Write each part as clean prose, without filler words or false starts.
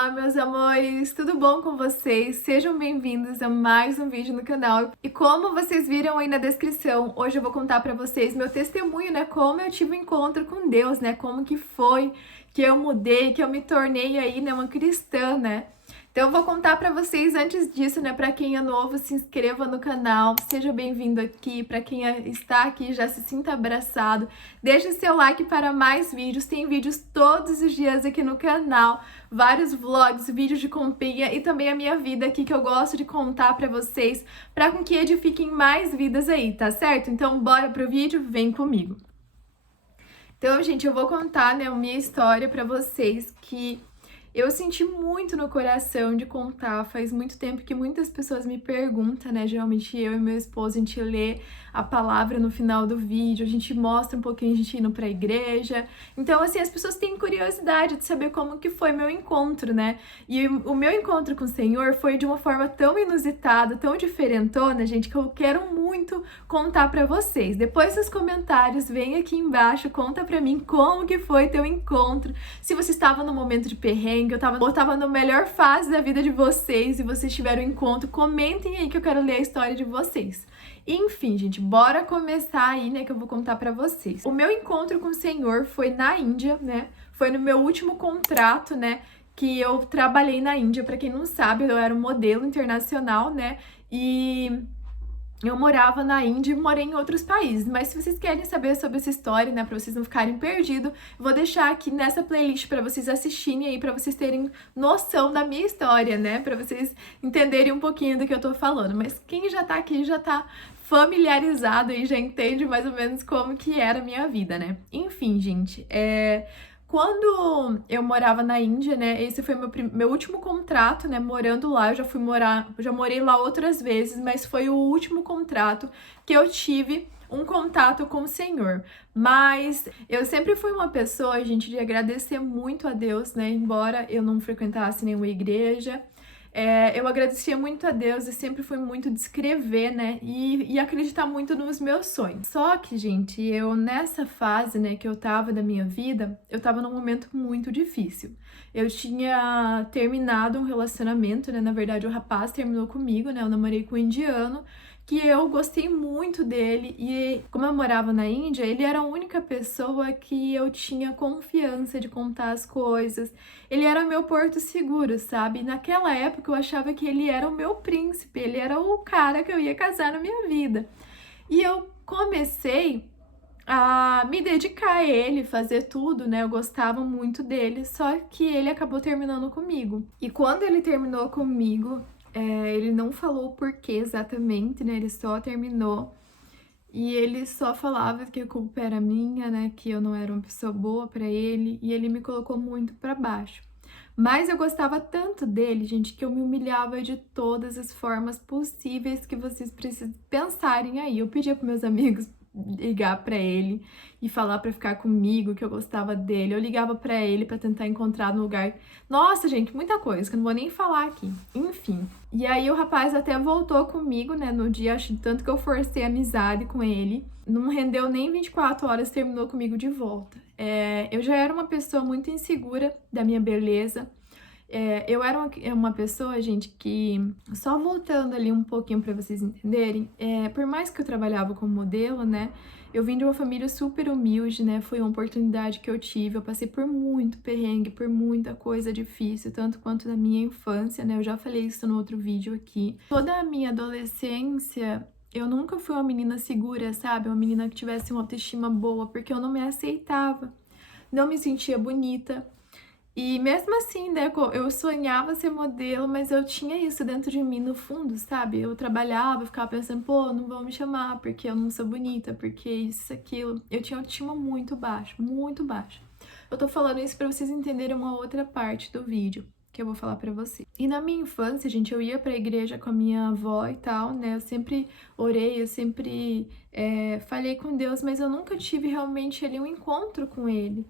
Olá, meus amores, tudo bom com vocês? Sejam bem-vindos a mais um vídeo no canal. E como vocês viram aí na descrição, hoje eu vou contar pra vocês meu testemunho, né? Como eu tive um encontro com Deus, né? Como que foi que eu mudei, que eu me tornei aí, né, uma cristã, né? Então eu vou contar pra vocês antes disso, né? Pra quem é novo, se inscreva no canal, seja bem-vindo aqui. Pra quem está aqui, já se sinta abraçado. Deixe seu like para mais vídeos. Tem vídeos todos os dias aqui no canal, vários vlogs, vídeos de comprinha e também a minha vida aqui que eu gosto de contar pra vocês, pra com que edifiquem mais vidas aí, tá certo? Então bora pro vídeo, vem comigo. Então, gente, eu vou contar, né, a minha história pra vocês que eu senti muito no coração de contar. Faz muito tempo que muitas pessoas me perguntam, né? Geralmente eu e meu esposo, a gente lê a palavra no final do vídeo, a gente mostra um pouquinho a gente indo pra igreja. Então, assim, as pessoas têm curiosidade de saber como que foi meu encontro, né? E o meu encontro com o Senhor foi de uma forma tão inusitada, tão diferentona, gente, que eu quero muito contar pra vocês. Depois dos comentários, vem aqui embaixo, conta pra mim como que foi teu encontro. Se você estava no momento de perrengue, eu tava na melhor fase da vida de vocês e vocês tiveram um encontro, comentem aí que eu quero ler a história de vocês. Enfim, gente, bora começar aí, né, que eu vou contar pra vocês. O meu encontro com o Senhor foi na Índia, né, foi no meu último contrato, né, que eu trabalhei na Índia. Pra quem não sabe, eu era um modelo internacional, né, e eu morava na Índia e morei em outros países, mas se vocês querem saber sobre essa história, né, pra vocês não ficarem perdidos, vou deixar aqui nessa playlist pra vocês assistirem aí, pra vocês terem noção da minha história, né, pra vocês entenderem um pouquinho do que eu tô falando. Mas quem já tá aqui já tá familiarizado e já entende mais ou menos como que era a minha vida, né. Enfim, gente, quando eu morava na Índia, né, esse foi meu último contrato, né, morando lá. Eu já morei lá outras vezes, mas foi o último contrato que eu tive um contato com o Senhor. Mas eu sempre fui uma pessoa, gente, de agradecer muito a Deus, né, embora eu não frequentasse nenhuma igreja. Eu agradecia muito a Deus e sempre fui muito de escrever, né, e acreditar muito nos meus sonhos. Só que, gente, eu nessa fase, né, que eu tava da minha vida, eu tava num momento muito difícil. Eu tinha terminado um relacionamento, né, na verdade o rapaz terminou comigo, né, eu namorei com um indiano, que eu gostei muito dele e como eu morava na Índia, ele era a única pessoa que eu tinha confiança de contar as coisas. Ele era meu porto seguro, sabe? Naquela época eu achava que ele era o meu príncipe, ele era o cara que eu ia casar na minha vida. E eu comecei a me dedicar a ele, fazer tudo, né? Eu gostava muito dele, só que ele acabou terminando comigo. E quando ele terminou comigo, ele não falou o porquê exatamente, né? Ele só terminou. E ele só falava que a culpa era minha, né? Que eu não era uma pessoa boa pra ele. E ele me colocou muito pra baixo. Mas eu gostava tanto dele, gente, que eu me humilhava de todas as formas possíveis que vocês precisam pensarem aí. Eu pedia pros meus amigos ligar pra ele e falar pra ficar comigo, que eu gostava dele. Eu ligava pra ele pra tentar encontrar no lugar. Nossa, gente, muita coisa que eu não vou nem falar aqui. Enfim. E aí o rapaz até voltou comigo, né, no dia, acho tanto que eu forcei amizade com ele. Não rendeu nem 24 horas, terminou comigo de volta. Eu já era uma pessoa muito insegura da minha beleza. Eu era uma pessoa, gente, que, só voltando ali um pouquinho pra vocês entenderem, por mais que eu trabalhava como modelo, né, eu vim de uma família super humilde, né, foi uma oportunidade que eu tive, eu passei por muito perrengue, por muita coisa difícil, tanto quanto na minha infância, né, eu já falei isso no outro vídeo aqui. Toda a minha adolescência, eu nunca fui uma menina segura, sabe, uma menina que tivesse uma autoestima boa, porque eu não me aceitava, não me sentia bonita. E mesmo assim, né, eu sonhava ser modelo, mas eu tinha isso dentro de mim no fundo, sabe? Eu trabalhava, ficava pensando, pô, não vão me chamar porque eu não sou bonita, porque isso, aquilo. Eu tinha autoestima muito baixa, muito baixa. Eu tô falando isso pra vocês entenderem uma outra parte do vídeo que eu vou falar pra vocês. E na minha infância, gente, eu ia pra igreja com a minha avó e tal, né? Eu sempre orei, eu sempre falei com Deus, mas eu nunca tive realmente ali um encontro com Ele.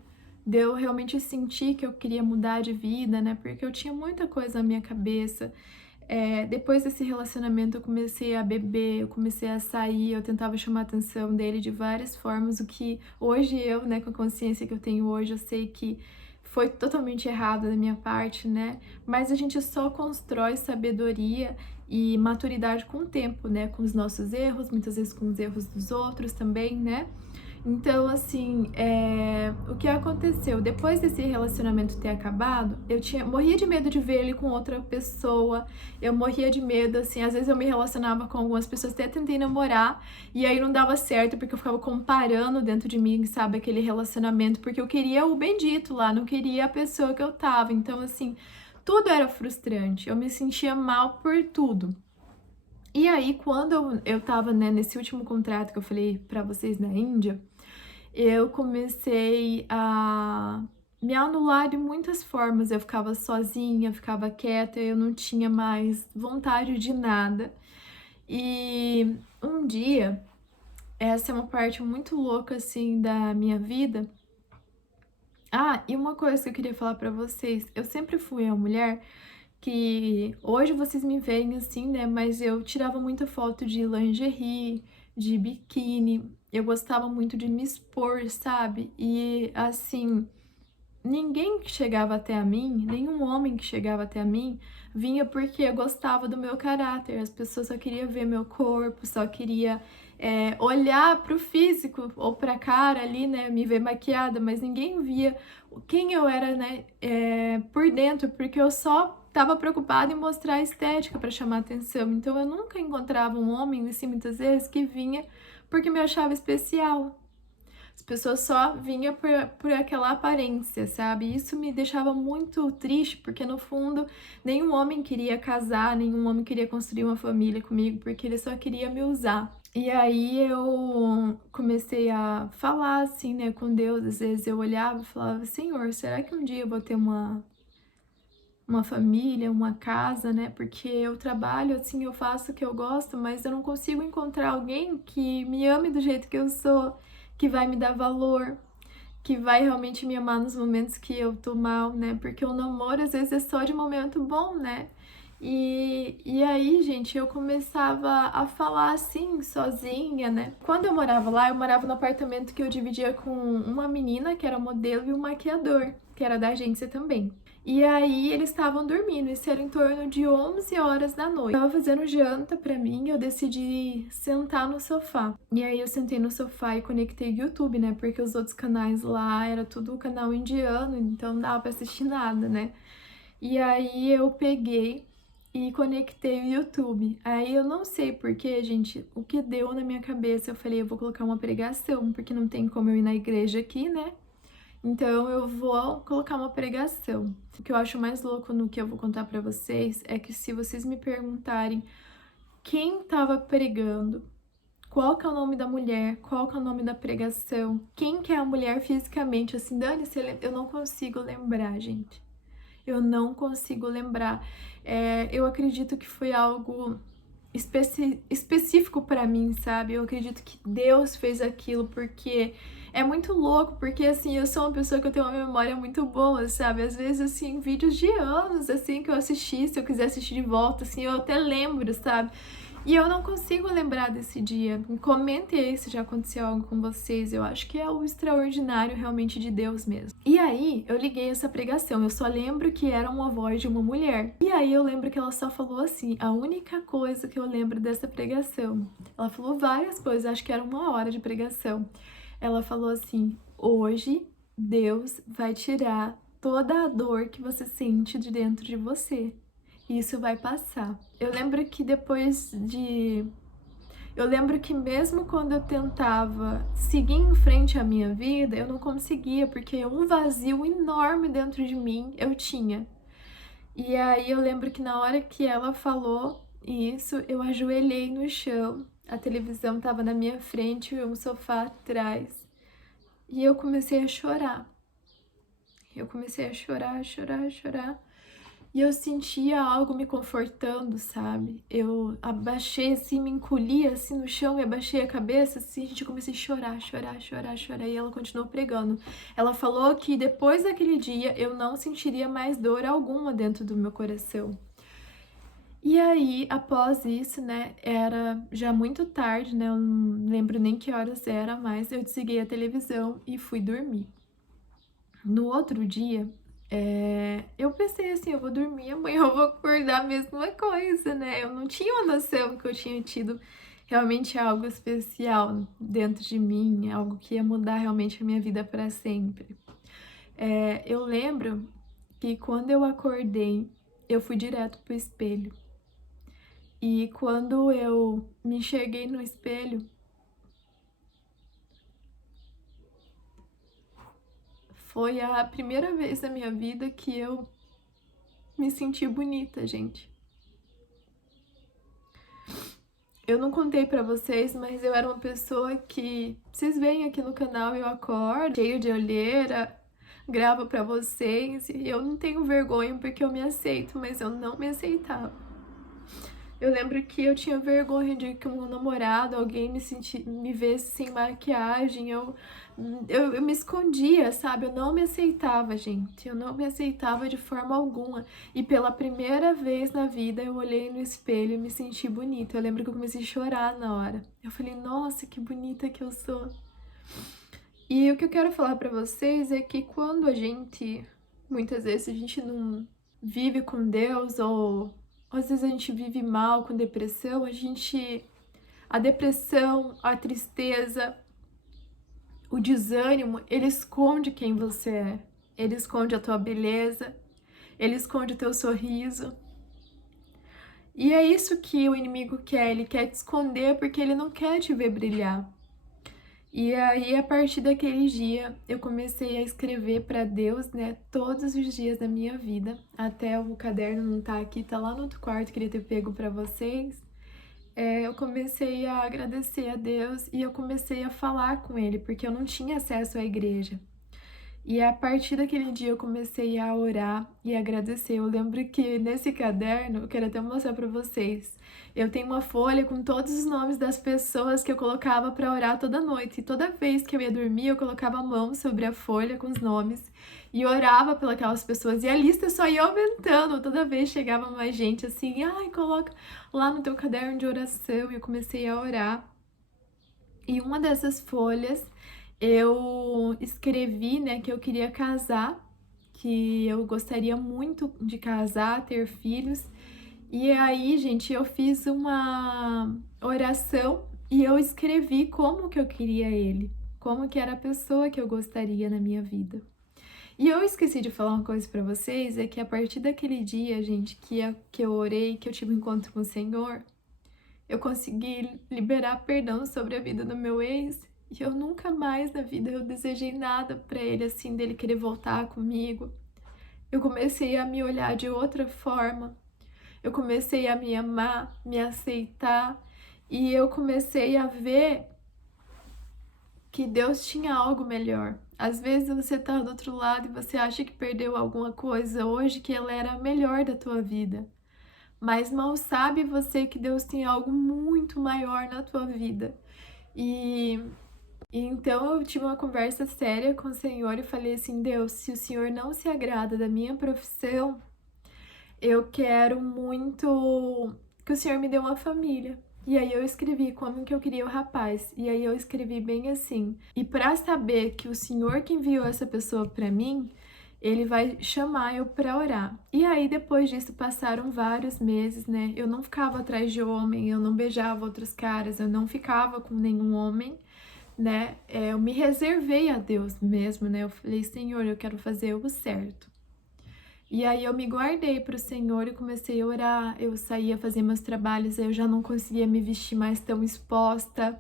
De eu realmente sentir que eu queria mudar de vida, né? Porque eu tinha muita coisa na minha cabeça. Depois desse relacionamento eu comecei a beber, eu comecei a sair, eu tentava chamar a atenção dele de várias formas, o que hoje eu, né, com a consciência que eu tenho hoje, eu sei que foi totalmente errado da minha parte, né? Mas a gente só constrói sabedoria e maturidade com o tempo, né? Com os nossos erros, muitas vezes com os erros dos outros também, né? Então, assim, o que aconteceu? Depois desse relacionamento ter acabado, morria de medo de ver ele com outra pessoa, eu morria de medo, assim, às vezes eu me relacionava com algumas pessoas, até tentei namorar, e aí não dava certo, porque eu ficava comparando dentro de mim, sabe, aquele relacionamento, porque eu queria o bendito lá, não queria a pessoa que eu tava, então, assim, tudo era frustrante, eu me sentia mal por tudo. E aí, quando eu tava, né, nesse último contrato que eu falei pra vocês na Índia, eu comecei a me anular de muitas formas. Eu ficava sozinha, ficava quieta, eu não tinha mais vontade de nada. E um dia, essa é uma parte muito louca, assim, da minha vida. Ah, e uma coisa que eu queria falar pra vocês: eu sempre fui uma mulher que hoje vocês me veem assim, né? Mas eu tirava muita foto de lingerie, de biquíni. Eu gostava muito de me expor, sabe? E assim, ninguém que chegava até a mim, nenhum homem que chegava até a mim, vinha porque eu gostava do meu caráter. As pessoas só queriam ver meu corpo, só queria olhar pro físico ou pra cara ali, né? Me ver maquiada, mas ninguém via quem eu era, né? Por dentro, porque eu só estava preocupada em mostrar a estética para chamar atenção. Então eu nunca encontrava um homem, assim, muitas vezes, que vinha porque me achava especial. As pessoas só vinham por aquela aparência, sabe? Isso me deixava muito triste, porque no fundo nenhum homem queria casar, nenhum homem queria construir uma família comigo, porque ele só queria me usar. E aí eu comecei a falar assim, né, com Deus. Às vezes eu olhava e falava: Senhor, será que um dia eu vou ter uma família, uma casa, né? Porque eu trabalho assim, eu faço o que eu gosto, mas eu não consigo encontrar alguém que me ame do jeito que eu sou, que vai me dar valor, que vai realmente me amar nos momentos que eu tô mal, né? Porque o namoro às vezes é só de momento bom, né? E aí, gente, eu começava a falar assim, sozinha, né? Quando eu morava lá, eu morava no apartamento que eu dividia com uma menina que era modelo e um maquiador, que era da agência também. E aí eles estavam dormindo, isso era em torno de 11 horas da noite. Eu tava fazendo janta pra mim e eu decidi sentar no sofá. E aí eu sentei no sofá e conectei o YouTube, né? Porque os outros canais lá era tudo canal indiano, então não dava pra assistir nada, né? E aí eu peguei e conectei o YouTube. Aí eu não sei porquê, gente, o que deu na minha cabeça, eu falei, eu vou colocar uma pregação, porque não tem como eu ir na igreja aqui, né? Então eu vou colocar uma pregação. O que eu acho mais louco no que eu vou contar pra vocês é que se vocês me perguntarem quem tava pregando, qual que é o nome da mulher, qual que é o nome da pregação, quem que é a mulher fisicamente, assim, dane-se, eu não consigo lembrar, gente. Eu não consigo lembrar. Eu acredito que foi algo específico pra mim, sabe? Eu acredito que Deus fez aquilo porque é muito louco, porque assim, eu sou uma pessoa que eu tenho uma memória muito boa, sabe? Às vezes, assim, vídeos de anos, assim, que eu assisti, se eu quiser assistir de volta, assim, eu até lembro, sabe? E eu não consigo lembrar desse dia. Comente aí se já aconteceu algo com vocês. Eu acho que é o extraordinário realmente de Deus mesmo. E aí, eu liguei essa pregação. Eu só lembro que era uma voz de uma mulher. E aí, eu lembro que ela só falou assim, a única coisa que eu lembro dessa pregação. Ela falou várias coisas, acho que era 1 hora de pregação. Ela falou assim, hoje Deus vai tirar toda a dor que você sente de dentro de você. Isso vai passar. Eu lembro que Eu lembro que mesmo quando eu tentava seguir em frente a minha vida, eu não conseguia, porque um vazio enorme dentro de mim eu tinha. E aí eu lembro que na hora que ela falou isso, eu ajoelhei no chão, a televisão estava na minha frente e um sofá atrás. E eu comecei a chorar. Eu comecei a chorar, chorar, chorar. E eu sentia algo me confortando, sabe? Eu abaixei assim, me encolhi assim no chão e abaixei a cabeça assim, gente, eu comecei a chorar, chorar, chorar, chorar. E ela continuou pregando. Ela falou que depois daquele dia eu não sentiria mais dor alguma dentro do meu coração. E aí, após isso, né, era já muito tarde, né? Eu não lembro nem que horas era, mas eu desliguei a televisão e fui dormir. No outro dia, Eu pensei assim, eu vou dormir, amanhã eu vou acordar a mesma coisa, né? Eu não tinha uma noção que eu tinha tido realmente algo especial dentro de mim, algo que ia mudar realmente a minha vida para sempre. Eu lembro que quando eu acordei, eu fui direto pro espelho. E quando eu me enxerguei no espelho, foi a primeira vez na minha vida que eu me senti bonita, gente. Eu não contei pra vocês, mas eu era uma pessoa que vocês veem aqui no canal, eu acordo cheio de olheira, gravo pra vocês e eu não tenho vergonha porque eu me aceito, mas eu não me aceitava. Eu lembro que eu tinha vergonha de que um namorado, alguém me visse sem maquiagem, eu me escondia, sabe? Eu não me aceitava, gente. Eu não me aceitava de forma alguma. E pela primeira vez na vida eu olhei no espelho e me senti bonita. Eu lembro que eu comecei a chorar na hora. Eu falei, nossa, que bonita que eu sou. E o que eu quero falar pra vocês é que quando muitas vezes a gente não vive com Deus ou às vezes a gente vive mal com depressão, a depressão, a tristeza, o desânimo, ele esconde quem você é. Ele esconde a tua beleza, ele esconde o teu sorriso. E é isso que o inimigo quer, ele quer te esconder porque ele não quer te ver brilhar. E aí, a partir daquele dia, eu comecei a escrever para Deus, né, todos os dias da minha vida. Até o caderno não tá aqui, tá lá no outro quarto, queria ter pego para vocês. Eu comecei a agradecer a Deus e eu comecei a falar com Ele, porque eu não tinha acesso à igreja. E a partir daquele dia eu comecei a orar e agradecer. Eu lembro que nesse caderno, eu quero até mostrar para vocês, eu tenho uma folha com todos os nomes das pessoas que eu colocava para orar toda noite. E toda vez que eu ia dormir, eu colocava a mão sobre a folha com os nomes e orava pelas pessoas. E a lista só ia aumentando. Toda vez chegava mais gente assim, ai, coloca lá no teu caderno de oração. E eu comecei a orar. E uma dessas folhas eu escrevi, né, que eu queria casar, que eu gostaria muito de casar, ter filhos. E aí, gente, eu fiz uma oração e eu escrevi como que eu queria ele, como que era a pessoa que eu gostaria na minha vida. E eu esqueci de falar uma coisa pra vocês, é que a partir daquele dia, gente, que eu orei, que eu tive um encontro com o Senhor, eu consegui liberar perdão sobre a vida do meu ex. E eu nunca mais na vida eu desejei nada pra ele, assim, dele querer voltar comigo. Eu comecei a me olhar de outra forma. Eu comecei a me amar, me aceitar. E eu comecei a ver que Deus tinha algo melhor. Às vezes você tá do outro lado e você acha que perdeu alguma coisa hoje que ela era a melhor da tua vida. Mas mal sabe você que Deus tem algo muito maior na tua vida. E, então eu tive uma conversa séria com o Senhor e falei assim: Deus, se o Senhor não se agrada da minha profissão, eu quero muito que o Senhor me dê uma família. E aí eu escrevi como que eu queria o rapaz. E aí eu escrevi bem assim: e para saber que o Senhor que enviou essa pessoa para mim, ele vai chamar eu para orar. E aí depois disso passaram vários meses, né? Eu não ficava atrás de homem, eu não beijava outros caras, eu não ficava com nenhum homem, né? Eu me reservei a Deus mesmo, né? Eu falei: Senhor, eu quero fazer o certo. E aí eu me guardei para o Senhor e comecei a orar. Eu saía fazer meus trabalhos, eu já não conseguia me vestir mais tão exposta.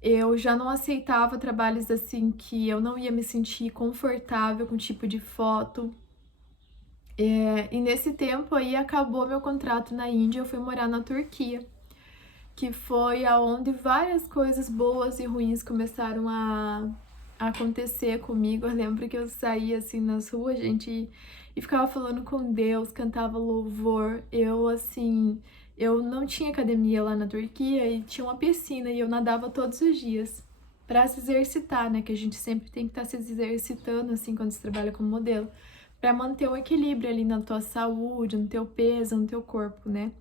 Eu já não aceitava trabalhos assim que eu não ia me sentir confortável com o tipo de foto. E nesse tempo aí acabou meu contrato na Índia, eu fui morar na Turquia, que foi aonde várias coisas boas e ruins começaram a acontecer comigo. Eu lembro que eu saía assim nas ruas, gente, e ficava falando com Deus, cantava louvor. Eu não tinha academia lá na Turquia e tinha uma piscina e eu nadava todos os dias para se exercitar, né? Que a gente sempre tem que estar se exercitando assim quando você trabalha como modelo, para manter um equilíbrio ali na tua saúde, no teu peso, no teu corpo, né?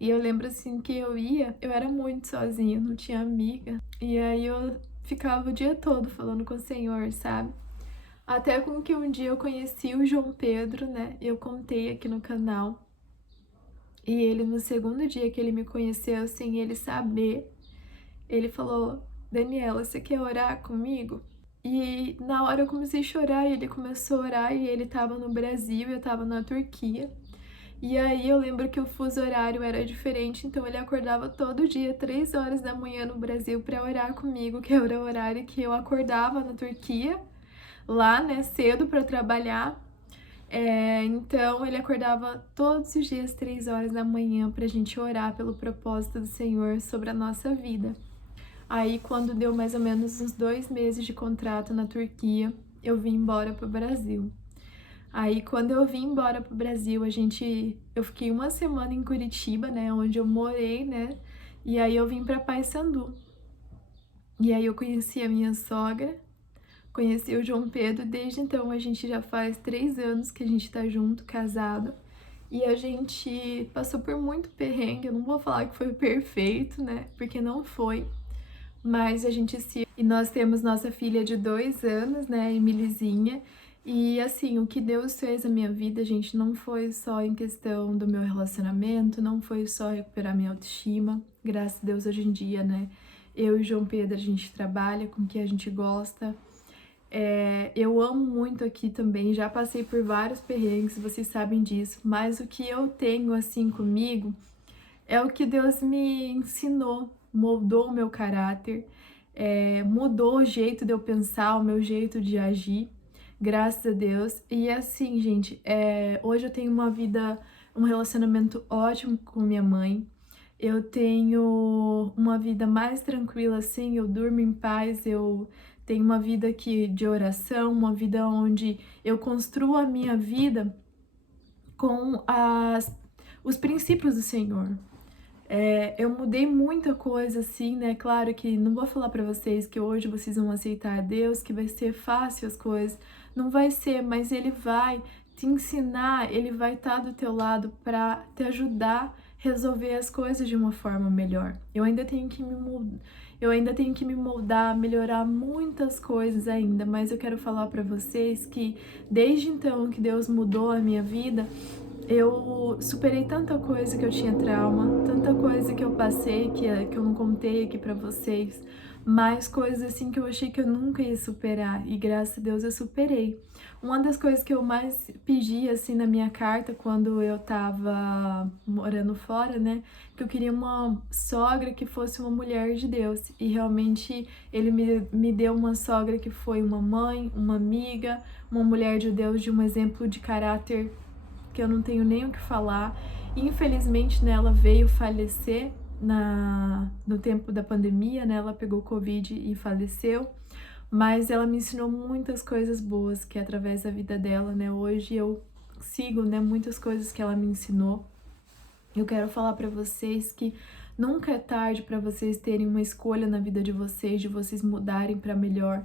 E eu lembro assim que eu era muito sozinha, não tinha amiga. E aí eu ficava o dia todo falando com o Senhor, sabe? Até com que um dia eu conheci o João Pedro, né? Eu contei aqui no canal. E ele, no segundo dia que ele me conheceu, sem ele saber, ele falou: Daniela, você quer orar comigo? E na hora eu comecei a chorar e ele começou a orar e ele tava no Brasil e eu tava na Turquia. E aí eu lembro que o fuso horário era diferente, então ele acordava todo dia, 3 horas da manhã no Brasil, para orar comigo, que era o horário que eu acordava na Turquia, lá, né, cedo para trabalhar. Então ele acordava todos os dias, 3 horas da manhã, pra gente orar pelo propósito do Senhor sobre a nossa vida. Aí, quando deu mais ou menos uns 2 meses de contrato na Turquia, eu vim embora pro Brasil. Aí, quando eu vim embora pro Brasil, eu fiquei uma semana em Curitiba, né, onde eu morei, né, e aí eu vim pra Paysandu. E aí eu conheci a minha sogra, conheci o João Pedro, desde então a gente já faz 3 anos que a gente tá junto, casado. E a gente passou por muito perrengue, eu não vou falar que foi perfeito, né, porque não foi. Mas a gente se... E nós temos nossa filha de 2 anos, né, Emilizinha. E assim, o que Deus fez na minha vida, gente, não foi só em questão do meu relacionamento, não foi só recuperar minha autoestima. Graças a Deus, hoje em dia, né, eu e o João Pedro, a gente trabalha com o que a gente gosta. Eu amo muito aqui também, já passei por vários perrengues, vocês sabem disso. Mas o que eu tenho, assim, comigo é o que Deus me ensinou, moldou o meu caráter, mudou o jeito de eu pensar, o meu jeito de agir, graças a Deus. E assim, gente, hoje eu tenho uma vida, um relacionamento ótimo com minha mãe. Eu tenho uma vida mais tranquila, assim, eu durmo em paz, eu tenho uma vida de oração, uma vida onde eu construo a minha vida com os princípios do Senhor. Eu mudei muita coisa, assim, né? Claro que não vou falar pra vocês que hoje vocês vão aceitar a Deus, que vai ser fácil as coisas. Não vai ser, mas Ele vai te ensinar, Ele vai estar do teu lado pra te ajudar a resolver as coisas de uma forma melhor. Eu ainda tenho que me moldar, melhorar muitas coisas ainda, mas eu quero falar pra vocês que desde então que Deus mudou a minha vida, eu superei tanta coisa que eu tinha trauma, tanta coisa que eu passei que eu não contei aqui pra vocês, mais coisas assim que eu achei que eu nunca ia superar e graças a Deus eu superei. Uma das coisas que eu mais pedi assim na minha carta quando eu tava morando fora, né, que eu queria uma sogra que fosse uma mulher de Deus e realmente ele me deu uma sogra que foi uma mãe, uma amiga, uma mulher de Deus de um exemplo de caráter que eu não tenho nem o que falar. Infelizmente, né, ela veio falecer no tempo da pandemia, né, ela pegou Covid e faleceu, mas ela me ensinou muitas coisas boas, que através da vida dela, né, hoje eu sigo, né, muitas coisas que ela me ensinou. Eu quero falar para vocês que nunca é tarde para vocês terem uma escolha na vida de vocês mudarem para melhor.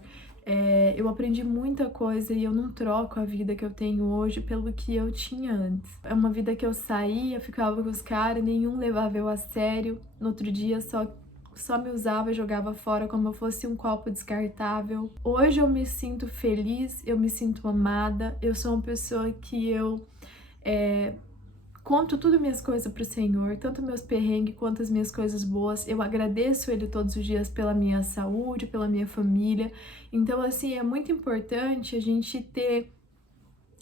Eu aprendi muita coisa e eu não troco a vida que eu tenho hoje pelo que eu tinha antes. É uma vida que eu saía, ficava com os caras, nenhum levava eu a sério. No outro dia só me usava e jogava fora como eu fosse um copo descartável. Hoje eu me sinto feliz, eu me sinto amada, eu sou uma pessoa que eu conto tudo minhas coisas pro Senhor, tanto meus perrengues quanto as minhas coisas boas. Eu agradeço Ele todos os dias pela minha saúde, pela minha família. Então, assim, é muito importante a gente ter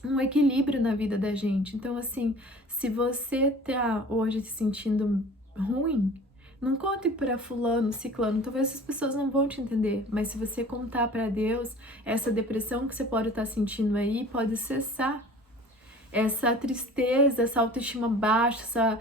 um equilíbrio na vida da gente. Então, assim, se você tá hoje se sentindo ruim, não conte para fulano, ciclano, talvez essas pessoas não vão te entender, mas se você contar para Deus, essa depressão que você pode estar sentindo aí pode cessar. Essa tristeza, essa autoestima baixa,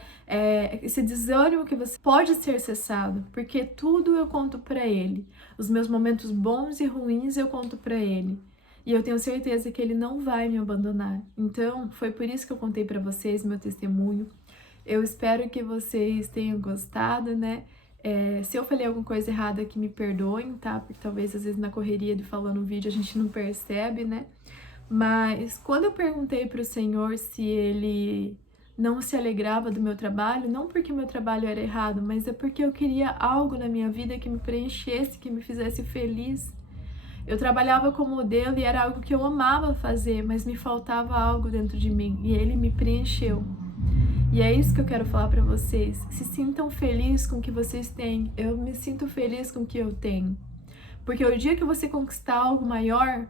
esse desânimo que você pode ser cessado, porque tudo eu conto para Ele. Os meus momentos bons e ruins eu conto para Ele. E eu tenho certeza que Ele não vai me abandonar. Então, foi por isso que eu contei para vocês meu testemunho. Eu espero que vocês tenham gostado, né? Se eu falei alguma coisa errada, que me perdoem, tá? Porque talvez às vezes na correria de falar no vídeo a gente não percebe, né? Mas quando eu perguntei para o Senhor se Ele não se alegrava do meu trabalho, não porque meu trabalho era errado, mas é porque eu queria algo na minha vida que me preenchesse, que me fizesse feliz. Eu trabalhava como modelo e era algo que eu amava fazer, mas me faltava algo dentro de mim e ele me preencheu. E é isso que eu quero falar pra vocês. Se sintam felizes com o que vocês têm. Eu me sinto feliz com o que eu tenho. Porque o dia que você conquistar algo maior,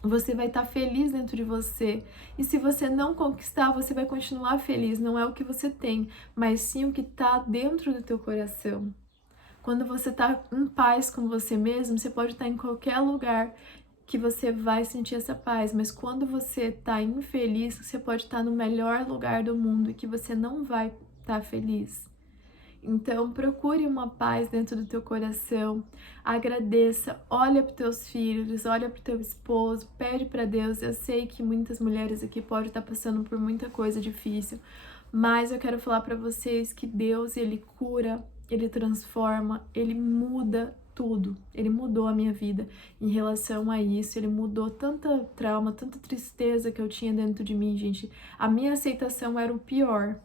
você vai estar feliz dentro de você. E se você não conquistar, você vai continuar feliz. Não é o que você tem, mas sim o que está dentro do teu coração. Quando você está em paz com você mesmo, você pode estar em qualquer lugar que você vai sentir essa paz, mas quando você tá infeliz, você pode estar no melhor lugar do mundo e que você não vai estar feliz. Então, procure uma paz dentro do teu coração, agradeça, olha para teus filhos, olha para teu esposo, pede para Deus. Eu sei que muitas mulheres aqui podem estar passando por muita coisa difícil, mas eu quero falar para vocês que Deus, Ele cura, Ele transforma, Ele muda tudo. Ele mudou a minha vida em relação a isso. Ele mudou tanta trauma, tanta tristeza que eu tinha dentro de mim, gente. A minha aceitação era o pior,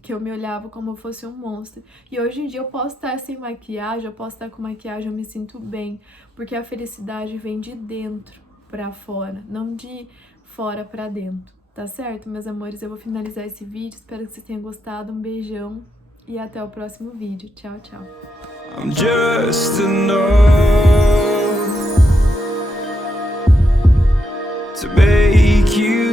que eu me olhava como eu fosse um monstro. E hoje em dia eu posso estar sem maquiagem, eu posso estar com maquiagem, eu me sinto bem, porque a felicidade vem de dentro pra fora, não de fora pra dentro. Tá certo, meus amores? Eu vou finalizar esse vídeo. Espero que vocês tenham gostado. Um beijão e até o próximo vídeo. Tchau, tchau. I'm just enough to make you